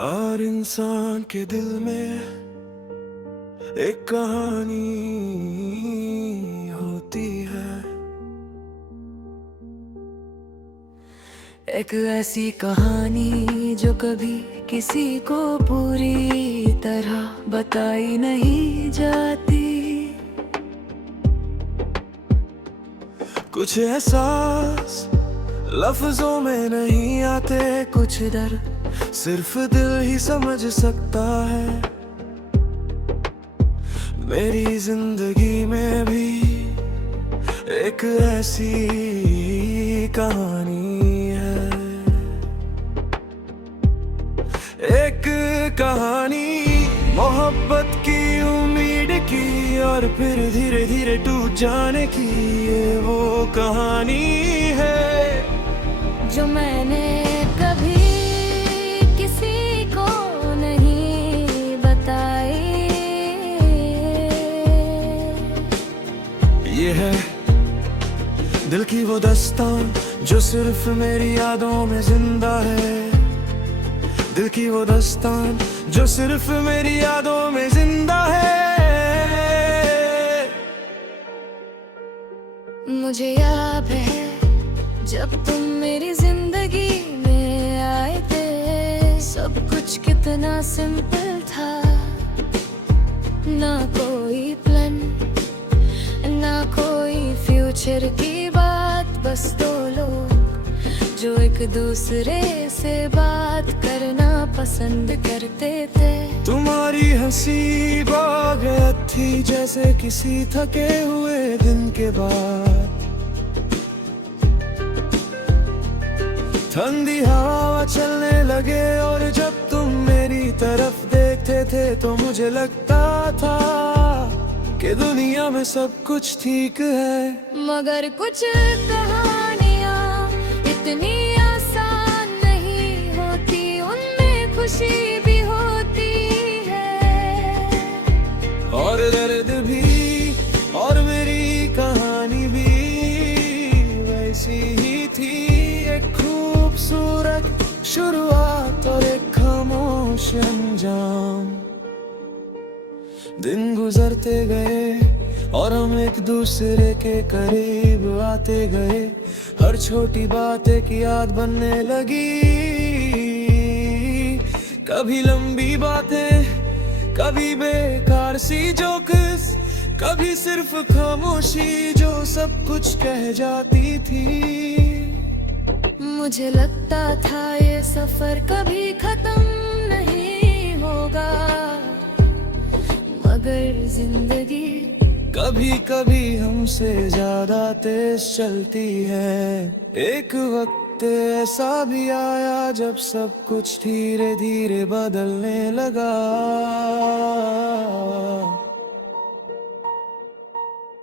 हर इंसान के दिल में एक कहानी होती है। एक ऐसी कहानी जो कभी किसी को पूरी तरह बताई नहीं जाती। कुछ एहसास लफ्जों में नहीं आते, कुछ डर सिर्फ दिल ही समझ सकता है। मेरी जिंदगी में भी एक ऐसी कहानी है, एक कहानी मोहब्बत की, उम्मीद की और फिर धीरे धीरे टूट जाने की। ये वो कहानी है जो मैंने कभी किसी को नहीं बताई। ये है दिल की वो दास्तान जो सिर्फ मेरी यादों में जिंदा है। दिल की वो दास्तान जो सिर्फ मेरी यादों में जिंदा है। मुझे याद है जब तुम मेरी जिंदगी में आए थे, सब कुछ कितना सिंपल था। ना कोई प्लान, ना कोई फ्यूचर की बात, बस दो लोग जो एक दूसरे से बात करना पसंद करते थे। तुम्हारी हंसी बागत थी जैसे किसी थके हुए दिन के बाद। ठंडी हवा चलने लगे और जब तुम मेरी तरफ देखते थे तो मुझे लगता था कि दुनिया में सब कुछ ठीक है। मगर कुछ कहानियाँ इतनी आसान नहीं होती, उनमें खुशी भी होती है और दर्द भी, और मेरी कहानी भी वैसी ही थी। एक खूबसूरत शुरुआत और एक खामोश अंजाम। दिन गुजरते गए और हम एक दूसरे के करीब आते गए। हर छोटी बात एक याद बनने लगी। कभी लंबी बातें, कभी बेकार सी जोक्स, कभी सिर्फ खामोशी जो सब कुछ कह जाती थी। मुझे लगता था ये सफर कभी खत्म नहीं होगा, मगर जिंदगी कभी कभी हमसे ज्यादा तेज चलती है। एक वक्त ऐसा भी आया जब सब कुछ धीरे धीरे बदलने लगा।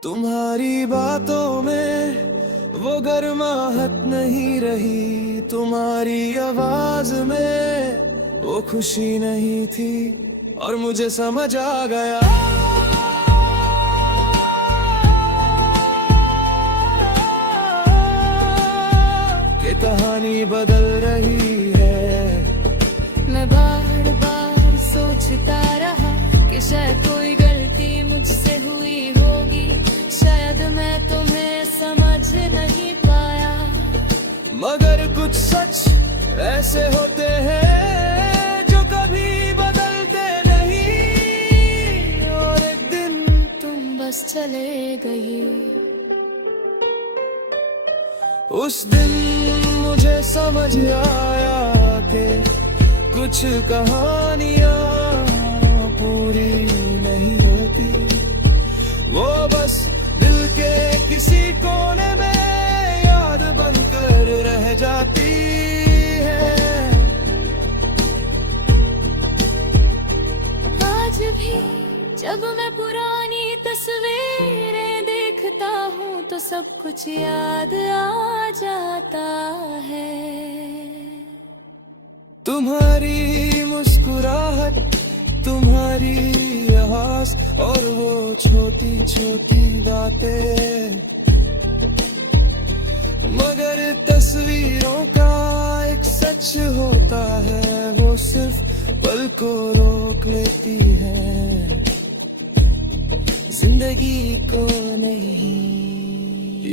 तुम्हारी बातों में वो गर्माहट नहीं रही, तुम्हारी आवाज में वो खुशी नहीं थी। और मुझे समझ आ गया कि कहानी बदल रही है। मैं बार बार सोचता रहा कि शायद कोई गलती मुझसे हुई होगी, शायद मैं तुम्हें समझ नहीं पाया। मगर कुछ सच ऐसे होते हैं जो कभी बदलते नहीं। और एक दिन तुम बस चले गई। उस दिन मुझे समझ आया कि कुछ कहानियां पूरी नहीं होती, वो बस दिल के किसी कोने में याद बनकर रह जाती है। आज भी जब मैं पुरानी तस्वीरें देखता हूँ तो सब कुछ याद आ जाता है। तुम्हारी मुस्कुराहट, तुम्हारी आवाज और वो छोटी छोटी बातें मगर तस्वीरों का एक सच होता है, वो सिर्फ पल को रोक लेती है, जिंदगी को नहीं।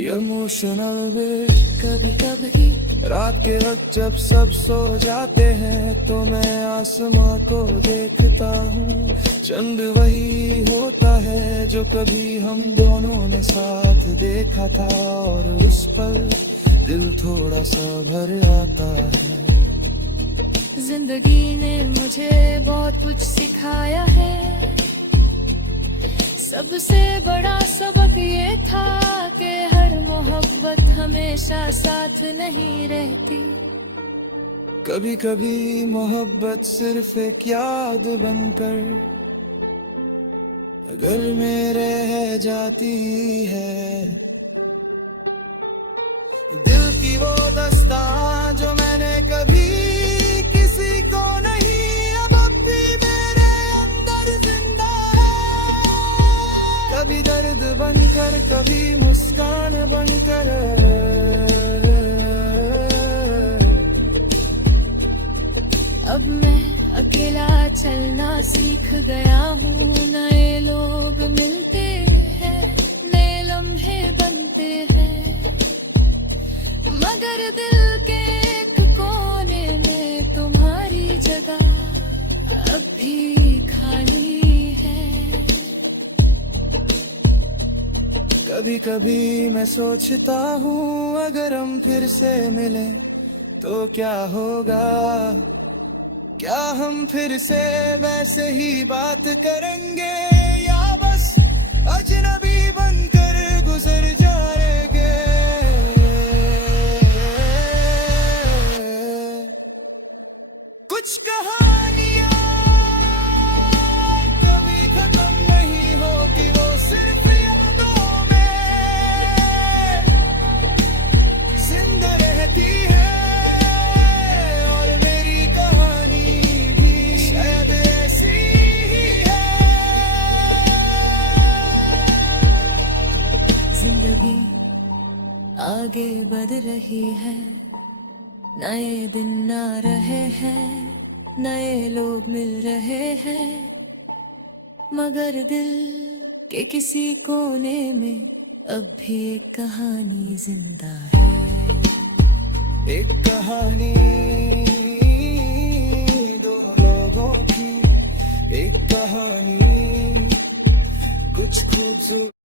इमोशनल विश कभी कभी रात के वक्त जब सब सो जाते हैं तो मैं आसमां को देखता हूँ। चंद वही होता है जो कभी हम दोनों ने साथ देखा था, और उस पल दिल थोड़ा सा भर आता है। जिंदगी ने मुझे बहुत कुछ सिखाया है, सबसे बड़ा सबक ये था कि हर मोहब्बत हमेशा साथ नहीं रहती। कभी कभी मोहब्बत सिर्फ एक याद बनकर अगर में रह जाती है। दिल की वो दास्तां जो मैंने कभी किसी को नहीं, अब भी मेरे अंदर जिंदा है। कभी दर्द बनकर, कभी मुस्कान बनकर, अब मैं अकेला चलना सीख गया हूँ। नए लोग मिलते हैं, नए लम्हे बनते हैं, मगर दिल के एक कोने में तुम्हारी जगह अब भी खाली है। कभी कभी मैं सोचता हूँ अगर हम फिर से मिले तो क्या होगा, क्या हम फिर से वैसे ही बात करेंगे, या बस अजनबी बनकर गुजर जाएंगे। कुछ कहानियां कभी खत्म नहीं होती, वो सिर्फ यादों में जिंदा रहती है। जिंदगी आगे बढ़ रही है, नए दिन आ रहे हैं, नए लोग मिल रहे हैं, मगर दिल के किसी कोने में अब भी एक कहानी जिंदा है। एक कहानी दो लोगों की, एक कहानी कुछ खूबसूरत।